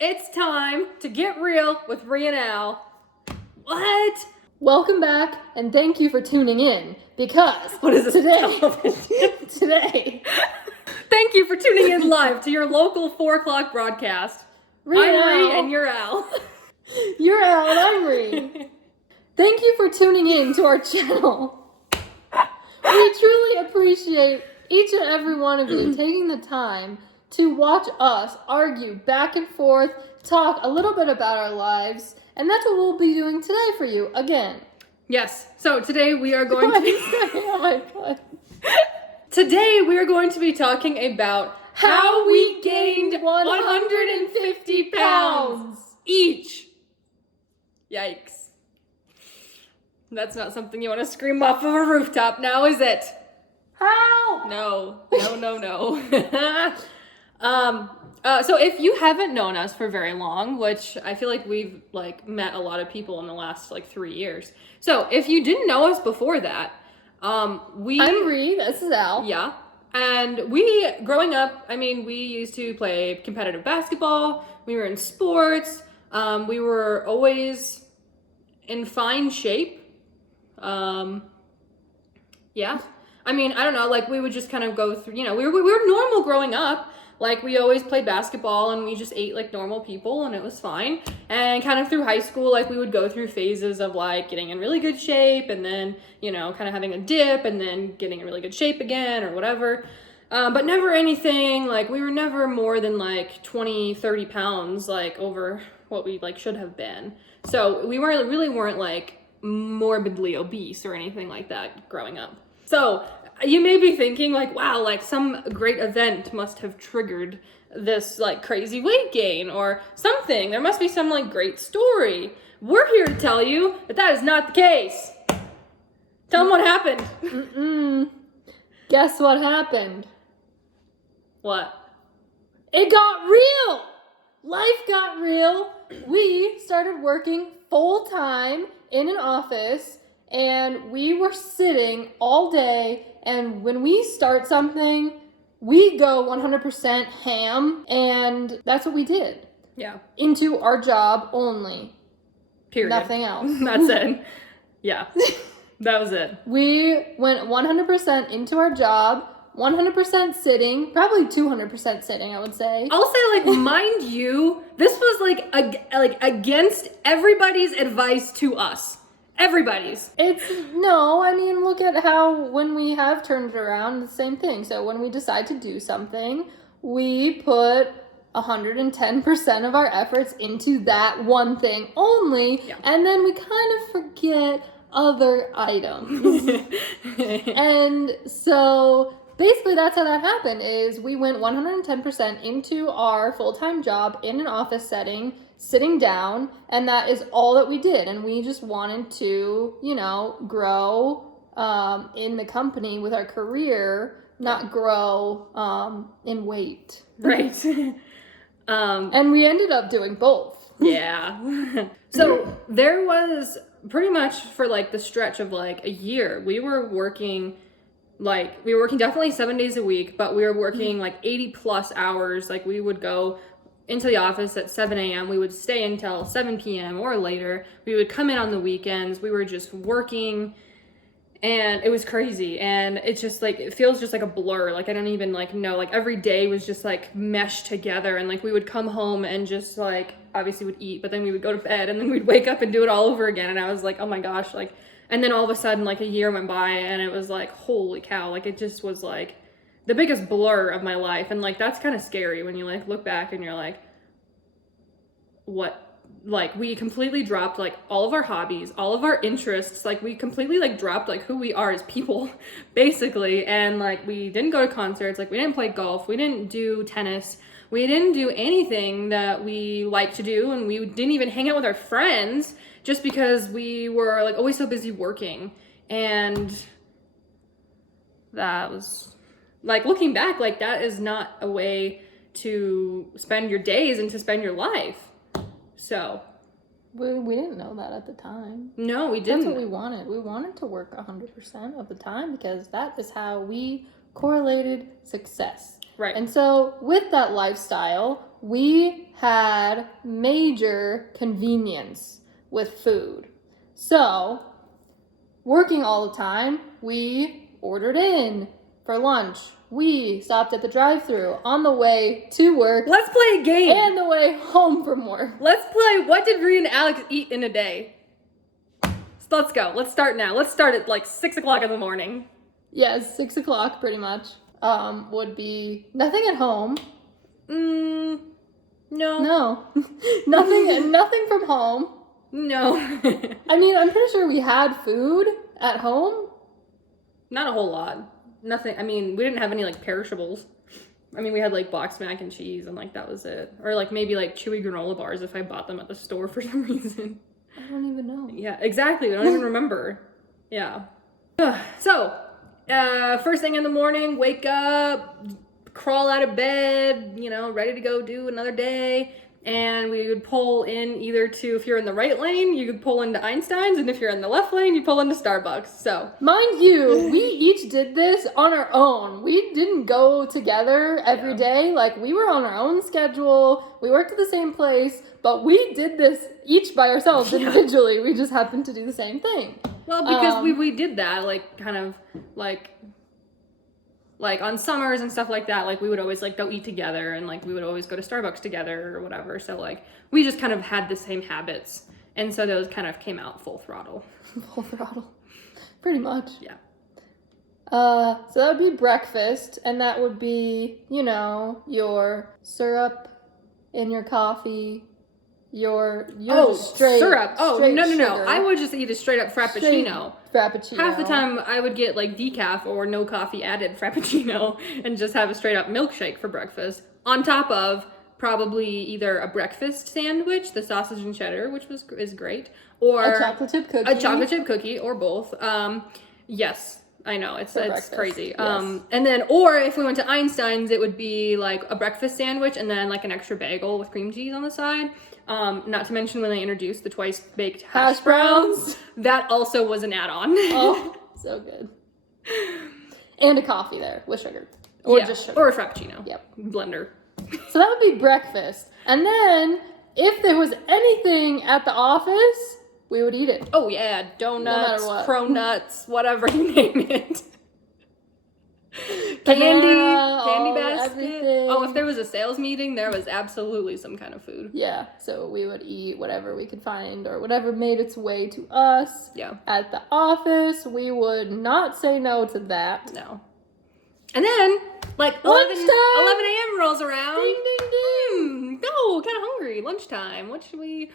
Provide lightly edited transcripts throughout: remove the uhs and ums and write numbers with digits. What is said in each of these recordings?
It's time to get real with Reana and Al. What? Welcome back, and thank you for tuning in, because What is this, today, television? Thank you for tuning in live to your local 4 o'clock broadcast. Reana I'm Ree Al. and you're Al. You're Al and I'm Ree. Thank you for tuning in to our channel. We truly appreciate each and every one of you taking the time to watch us argue back and forth, talk a little bit about our lives, and that's what we'll be doing today for you again. Yes, so today we are going to Oh my god. Today we are going to be talking about how we gained 150 pounds each. Yikes. That's not something you want to scream off of a rooftop now, is it? How? No. So if you haven't known us for very long, which I feel like we've met a lot of people in the last 3 years. So if you didn't know us before that, I'm Ree, this is Al. Yeah. And we, growing up, we used to play competitive basketball. We were in sports. We were always in fine shape. Yeah. I don't know, we would just kind of go through, we were normal growing up. We always played basketball and we just ate like normal people and it was fine. And kind of through high school, we would go through phases of getting in really good shape and then, kind of having a dip and then getting in really good shape again or whatever. But never anything, we were never more than 20, 30 pounds, over what we should have been. So we really weren't morbidly obese or anything like that growing up. So you may be thinking wow, some great event must have triggered this crazy weight gain or something. There must be some great story. We're here to tell you that that is not the case. Tell them what happened. Guess what happened? What? It got real. Life got real. We started working full time in an office and we were sitting all day. And when we start something, we go 100% ham, and that's what we did. Yeah. Into our job only. Period. Nothing else. That's it. Yeah. That was it. We went 100% into our job, 100% sitting, probably 200% sitting, I would say. I'll say, mind you, this was against everybody's advice to us. Everybody's. Look at how when we have turned it around, the same thing. So when we decide to do something, we put 110% of our efforts into that one thing only, yeah. And then we kind of forget other items. And so basically that's how that happened, is we went 110% into our full-time job in an office setting, sitting down, and that is all that we did. And we just wanted to, grow in the company with our career, not grow in weight. Right. And we ended up doing both. Yeah. So there was pretty much for the stretch of a year, we were working definitely 7 days a week, but we were working 80 plus hours. We would go into the office at 7 a.m. We would stay until 7 p.m. or later. We would come in on the weekends. We were just working, and it was crazy. And it's just it feels just like a blur. I don't even know. Every day was just meshed together. And we would come home and just obviously would eat, but then we would go to bed and then we'd wake up and do it all over again. And I was oh my gosh, and then all of a sudden a year went by and it was holy cow. It just was the biggest blur of my life. And that's kind of scary when you look back and you're what? We completely dropped all of our hobbies, all of our interests. We completely dropped who we are as people, basically. And we didn't go to concerts, we didn't play golf, we didn't do tennis, we didn't do anything that we like to do, and we didn't even hang out with our friends just because we were always so busy working. And that was looking back, that is not a way to spend your days and to spend your life. So we didn't know that at the time. No, we didn't. That's what we wanted. We wanted to work 100% of the time because that is how we correlated success. Right. And so with that lifestyle, we had major convenience with food. So, working all the time, we ordered in for lunch. We stopped at the drive-thru on the way to work. Let's play a game. And the way home from work. Let's play, what did Reana and Alex eat in a day? So let's go. Let's start now. Let's start at like 6 o'clock in the morning. Yes, 6 o'clock pretty much. Would be nothing at home. No. No. nothing from home. No. I mean, I'm pretty sure we had food at home. Not a whole lot. Nothing. I mean, we didn't have any like perishables. I mean, we had like boxed mac and cheese and like that was it. Or like maybe like chewy granola bars if I bought them at the store for some reason. I don't even know. Yeah, exactly. We don't even remember. Yeah. So, first thing in the morning, wake up, crawl out of bed, you know, ready to go do another day. And we would pull in either to, if you're in the right lane, you could pull into Einstein's, and if you're in the left lane, you pull into Starbucks. So, mind you, we each did this on our own. We didn't go together every day. Like, we were on our own schedule. We worked at the same place, but we did this each by ourselves individually. We just happened to do the same thing. Well, because we did that, like, kind of, like on summers and stuff like that, like, we would always, like, go eat together, and, like, we would always go to Starbucks together or whatever, so, like, we just kind of had the same habits, and so those kind of came out full throttle. Full throttle. Pretty much. Yeah. So that would be breakfast, and that would be, you know, your syrup in your coffee, your straight syrup. Oh, straight no. sugar. I would just eat a straight up Frappuccino. Frappuccino. Half the time I would get like decaf or no coffee added Frappuccino and just have a straight up milkshake for breakfast. On top of probably either a breakfast sandwich, the sausage and cheddar, which is great, or a chocolate chip cookie. A chocolate chip cookie, or both. Yes, I know, it's crazy. Yes. And then, or if we went to Einstein's, it would be like a breakfast sandwich and then like an extra bagel with cream cheese on the side. Not to mention when they introduced the twice baked hash browns, that also was an add-on. Oh, so good. And a coffee there with sugar. Or just sugar. Or a Frappuccino. Yep. Blender. So that would be breakfast. And then, if there was anything at the office, we would eat it. Oh yeah, donuts, what. cronuts, whatever you name it. Banana, candy basket. Everything. Oh, if there was a sales meeting, there was absolutely some kind of food. Yeah, so we would eat whatever we could find or whatever made its way to us. Yeah. At the office, we would not say no to that. No. And then, like, 11 a.m. rolls around. Ding, ding, ding. No, kind of hungry. Lunchtime. What should we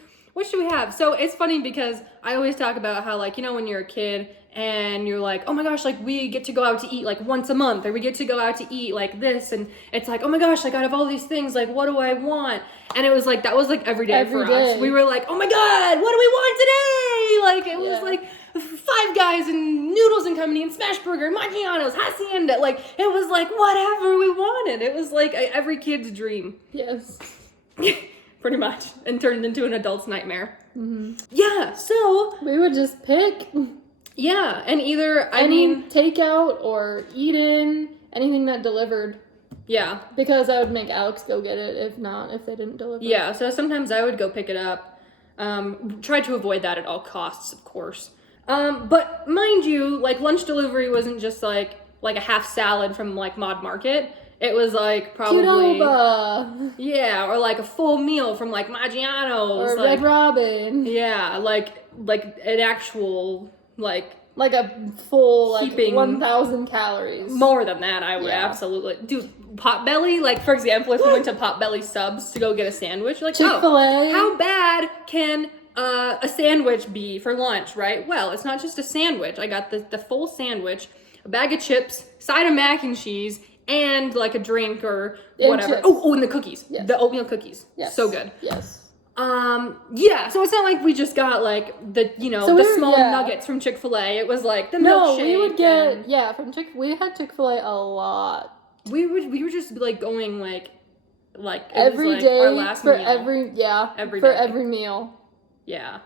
have? So it's funny because I always talk about how, like, you know, when you're a kid and you're like, oh my gosh, like, we get to go out to eat like once a month, or we get to go out to eat like this, and it's like, oh my gosh, like, out of all these things, like, what do I want? And it was like, that was like every day for us. We were like, oh my god, what do we want today? Like, it was like Five Guys and Noodles and Company and Smash Burger and Maggiano's Hacienda. Like, it was like whatever we wanted. It was like every kid's dream. Yes. Pretty much. And turned into an adult's nightmare. Mm-hmm. Yeah, so we would just pick. Yeah, and either, any takeout or eat in, anything that delivered. Yeah. Because I would make Alex go get it if they didn't deliver. Yeah, so sometimes I would go pick it up. Try to avoid that at all costs, of course. But mind you, like, lunch delivery wasn't just like a half salad from like Mod Market. It was like probably Qdoba. Yeah, or like a full meal from like Maggiano's or like, Red Robin. Yeah, like an actual like a full like heaping 1,000 calories. More than that, I would absolutely do. Potbelly, like, for example, if we went to Potbelly Subs to go get a sandwich, like, Chick-fil-A. How bad can a sandwich be for lunch, right? Well, it's not just a sandwich. I got the full sandwich, a bag of chips, side of mac and cheese, and like a drink or whatever. And the cookies. Yes. The oatmeal cookies. Yes. So good. Yes. Yeah, so it's not like we just got like the small nuggets from Chick-fil-A. It was like the milkshake. No, we would get from we had Chick-fil-A a lot. We were just like going like every day our last for meal. every every for day. every meal. Yeah.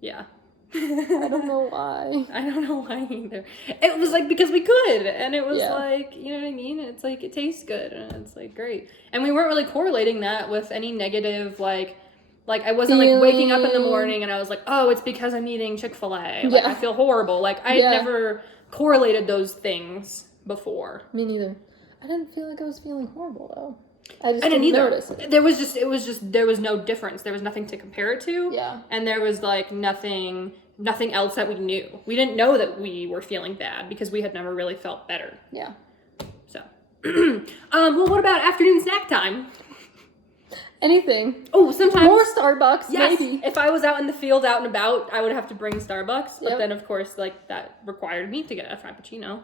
Yeah. I don't know why. I don't know why either. It was like because we could, and it was Yeah. like, you know what I mean? It's like it tastes good, and it's like great. And we weren't really correlating that with any negative like I wasn't like waking up in the morning and I was like, oh, it's because I'm eating Chick-fil-A. Like Yeah. I feel horrible. Like I had never correlated those things before. Me neither. I didn't feel like I was feeling horrible though. I didn't either. notice it. There was no difference. There was nothing to compare it to. Yeah. And there was like nothing else that we knew. We didn't know that we were feeling bad because we had never really felt better. Yeah. So, well, what about afternoon snack time? Anything. Oh, sometimes More Starbucks, yes, maybe. if I was out in the field, out and about, I would have to bring Starbucks. But Yep. then, of course, like that required me to get a Frappuccino,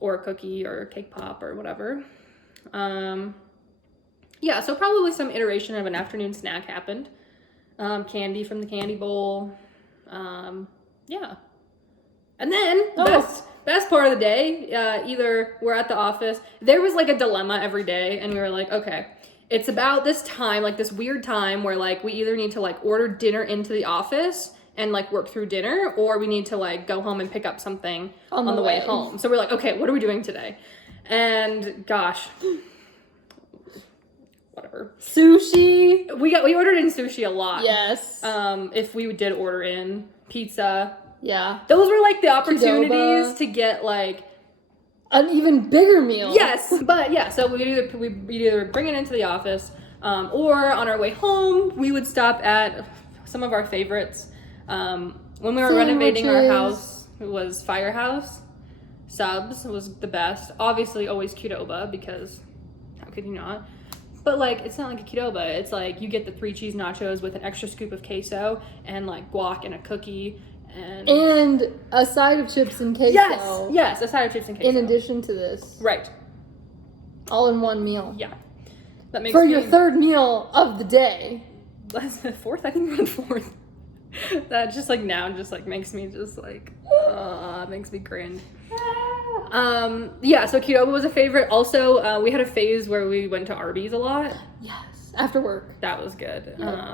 or a cookie or a cake pop or whatever. Yeah, so probably some iteration of an afternoon snack happened. Candy from the candy bowl. Yeah. And then, best part of the day, either we're at the office. There was like a dilemma every day, and we were like, okay, it's about this time, like this weird time where like we either need to like order dinner into the office and like work through dinner, or we need to like go home and pick up something on the way home. So we're like, okay, what are we doing today? And gosh, whatever. Sushi. We ordered in sushi a lot. Yes. If we did order in pizza. Yeah. Those were like the opportunities Qdoba. to get like An even bigger meal. yes, but yeah. So we'd either bring it into the office, or on our way home we would stop at some of our favorites. When we were renovating our house, it was Firehouse. Subs was the best. Obviously, always Qdoba because how could you not? But like, it's not like a Qdoba. It's like you get the 3 cheese nachos with an extra scoop of queso and like guac and a cookie. And a side of chips and queso. Yes, a side of chips and queso. In addition to this. Right. All in one meal. Yeah. That makes For your third meal of the day. That's the fourth? I think we're on fourth. That just like now just like makes me just like, makes me cringe. Yeah, so Qdoba was a favorite. Also, we had a phase where we went to Arby's a lot. Yes. After work. That was good. Yep.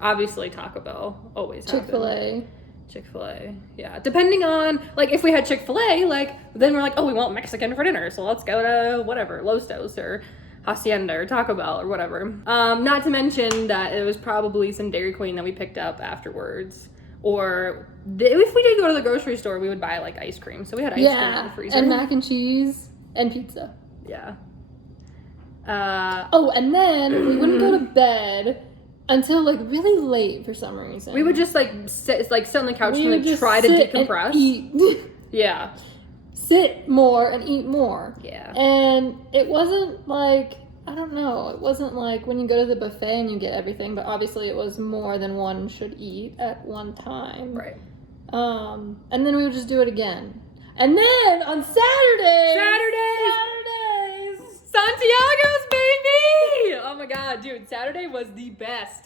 Obviously Taco Bell always happened. Chick-fil-A, yeah. Depending on, like, if we had Chick-fil-A, like, then we're like, oh, we want Mexican for dinner, so let's go to whatever, Los Dos or Hacienda or Taco Bell or whatever. Not to mention that it was probably some Dairy Queen that we picked up afterwards. Or if we did go to the grocery store, we would buy, like, ice cream. So we had ice cream in the freezer. And mac and cheese and pizza. Yeah. And then we wouldn't go to bed until like really late for some reason. We would just like sit on the couch We and would like try to sit decompress. and eat. Yeah. Sit more and eat more. Yeah. And it wasn't like, I don't know, it wasn't like when you go to the buffet and you get everything, but obviously it was more than one should eat at one time. Right. And then we would just do it again. And then on Saturdays, Santiago's, baby! Oh my god, dude, Saturday was the best.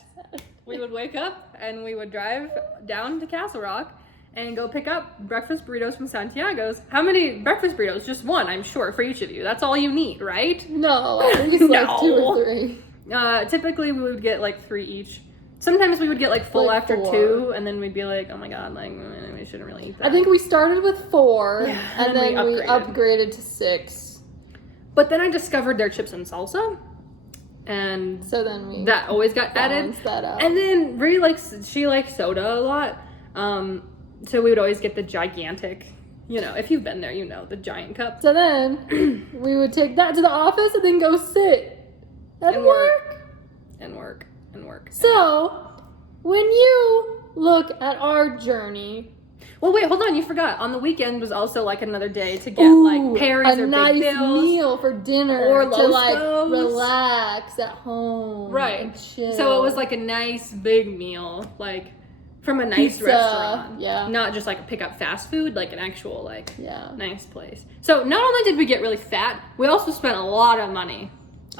We would wake up and we would drive down to Castle Rock and go pick up breakfast burritos from Santiago's. How many breakfast burritos? Just one, I'm sure, for each of you. That's all you need, right? No, at least like 2 or 3. Typically we would get like 3 each. Sometimes we would get like full Like after 4. 2, and then we'd be like, oh my god, like, we shouldn't really eat that. I think we started with 4, Yeah, and then we upgraded to 6. But then I discovered their chips and salsa, and So then we that always got added. balanced that out. And then she likes soda a lot, so we would always get the gigantic. You know, if you've been there, you know the giant cup. So then we would take that to the office and then go sit at And work. And work. So when you look at our journey, Well, wait, hold on. You forgot. On the weekend was also like another day to get like Perry's a or nice Big Bill's. meal for dinner or to Los like Dos. relax at home, Right. And chill. So it was like a nice big meal, like from a nice Pizza, restaurant. yeah. Not just like a pick up fast food, like an actual like Yeah. nice place. So not only did we get really fat, we also spent a lot of money.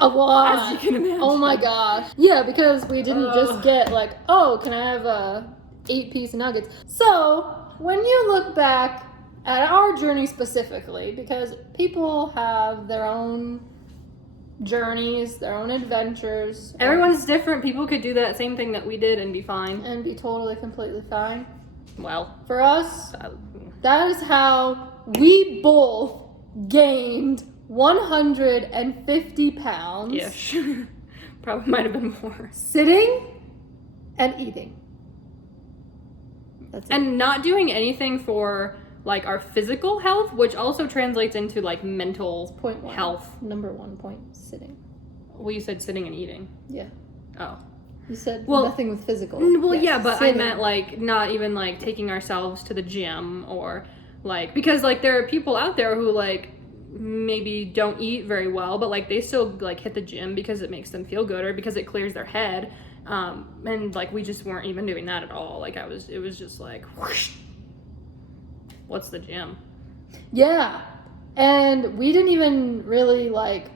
A lot. As you can imagine. Oh my gosh. Yeah, because we didn't just get like, oh, can I have a 8-piece nuggets? So when you look back at our journey specifically, because people have their own journeys, their own adventures. Everyone's different. People could do that same thing that we did and be fine. And be totally, completely fine. Well, for us, that is how we both gained 150 pounds. Ish. Probably might have been more. Sitting and eating. That's it. And not doing anything for like our physical health, which also translates into like mental health. Number 1 point, sitting. Well, you said sitting and eating. Yeah. Oh. You said nothing with physical. Well, yes, yeah, but sitting. I meant like not even like taking ourselves to the gym or like, because like there are people out there who like maybe don't eat very well, but like they still like hit the gym because it makes them feel good or because it clears their head. And like we just weren't even doing that at all. Like it was just like, whoosh, what's the gym? Yeah. And we didn't even really like,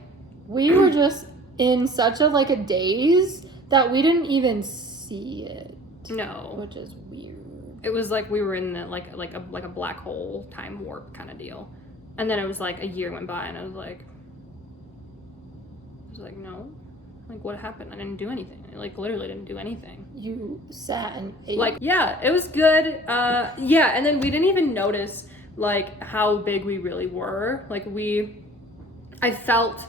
we were just in such a like a daze that we didn't even see it. No. Which is weird. It was like we were in the like a black hole time warp kind of deal. And then it was like a year went by and I was like, no. Like, what happened? I didn't do anything. I like literally didn't do anything. You sat and ate. Like, yeah, it was good. Yeah, and then we didn't even notice like how big we really were. Like I felt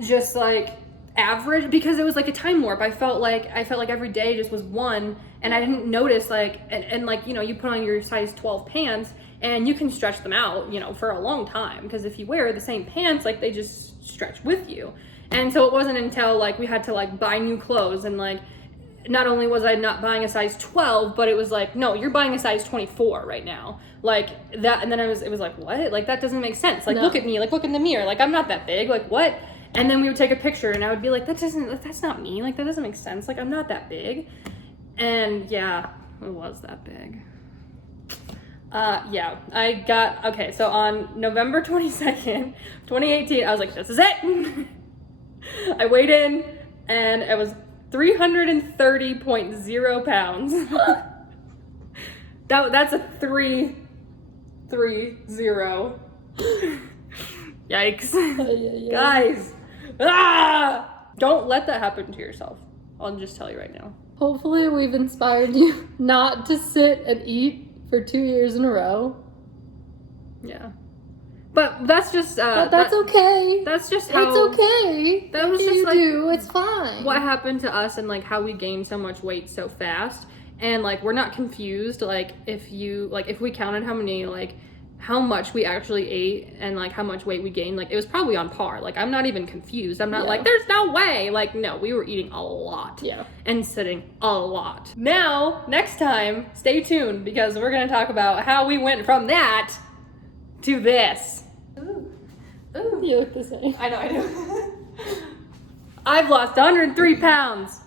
just like average because it was like a time warp. I felt like every day just was one, and I didn't notice like and like, you know, you put on your size 12 pants and you can stretch them out, you know, for a long time, because if you wear the same pants, like they just stretch with you. And so it wasn't until like we had to like buy new clothes, and like not only was I not buying a size 12, but it was like, no, you're buying a size 24 right now. Like that, and then it was like, what? Like that doesn't make sense. Like No. look at me, like look in the mirror, like I'm not that big, like what? And then we would take a picture and I would be like, that's not me, like that doesn't make sense, like I'm not that big. And yeah, it was that big. Yeah, okay, so on November 22nd, 2018, I was like, this is it. I weighed in and it was 330.0 pounds. That's a 330. Yikes. Yeah. Guys. Don't let that happen to yourself. I'll just tell you right now. Hopefully we've inspired you not to sit and eat for 2 years in a row. Yeah. But that's just But that's okay. That's just how it's okay. That was If just you like do, it's fine. what happened to us and like how we gained so much weight so fast. And like we're not confused like if we counted how much we actually ate and like how much weight we gained, like it was probably on par. Like I'm not even confused. I'm not like there's no way. Like no, we were eating a lot. Yeah. And sitting a lot. Now, next time, stay tuned because we're gonna talk about how we went from that to this. Ooh, you look the same. I know, I do. I've lost 103 pounds.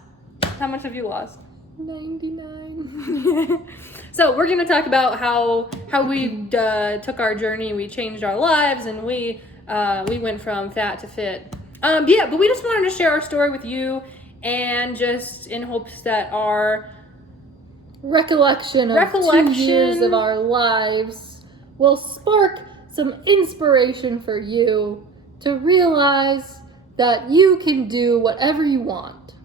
How much have you lost? 99. So we're gonna talk about how we took our journey, we changed our lives, and we went from fat to fit. Yeah, but we just wanted to share our story with you, and just in hopes that our recollection of 2 years of our lives will spark some inspiration for you to realize that you can do whatever you want.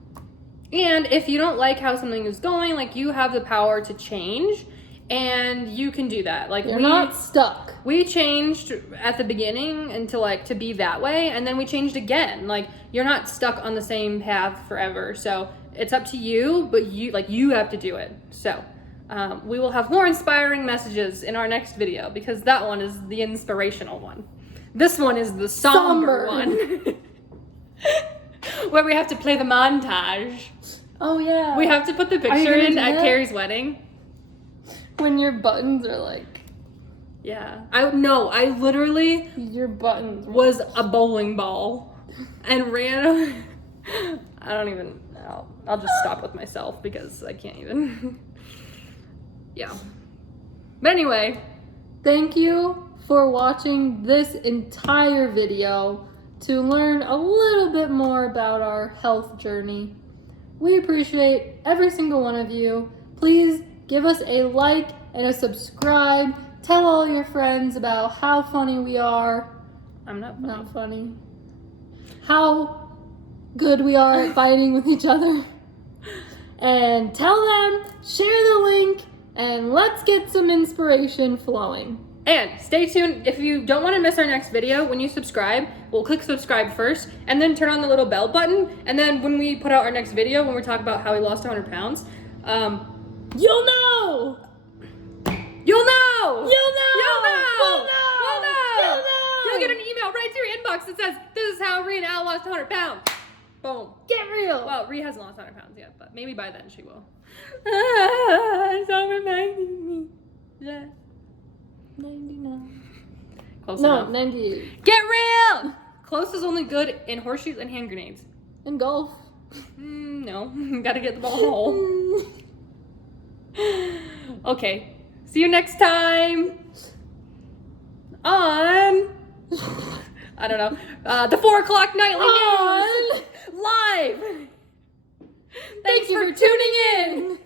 And if you don't like how something is going, like you have the power to change, and you can do that. Like You're not stuck. We changed at the beginning to be that way, and then we changed again. Like you're not stuck on the same path forever. So it's up to you, but you have to do it. So we will have more inspiring messages in our next video because that one is the inspirational one. This one is the somber one. Where we have to play the montage. Oh yeah. We have to put the picture in at Carrie's wedding. When your buttons are like... Yeah. I literally... Your buttons was a bowling ball. And ran... I don't even... I'll just stop with myself because I can't even... Yeah. But anyway. Thank you for watching this entire video to learn a little bit more about our health journey. We appreciate every single one of you. Please give us a like and a subscribe. Tell all your friends about how funny we are. I'm not funny. Not funny. how good we are at fighting with each other. And tell them, share the link, and let's get some inspiration flowing. And stay tuned. If you don't want to miss our next video, when you subscribe, we'll click subscribe first, and then turn on the little bell button. And then when we put out our next video, when we talk about how we lost 100 pounds, you'll know! You'll know! You'll know! You'll know! We'll know! We'll know! You'll know! You'll get an email right to your inbox that says, this is how Reana and Alex lost 100 pounds. Boom. Get real! Well, Rhea hasn't lost 100 pounds yet, but maybe by then she will. It's all reminding me. Yeah. 99. Close No, enough. 98. Get real! Close is only good in horseshoes and hand grenades. In golf. No, gotta get the ball hole. Okay, see you next time on, I don't know, the 4 o'clock nightly news live. Thanks for tuning in.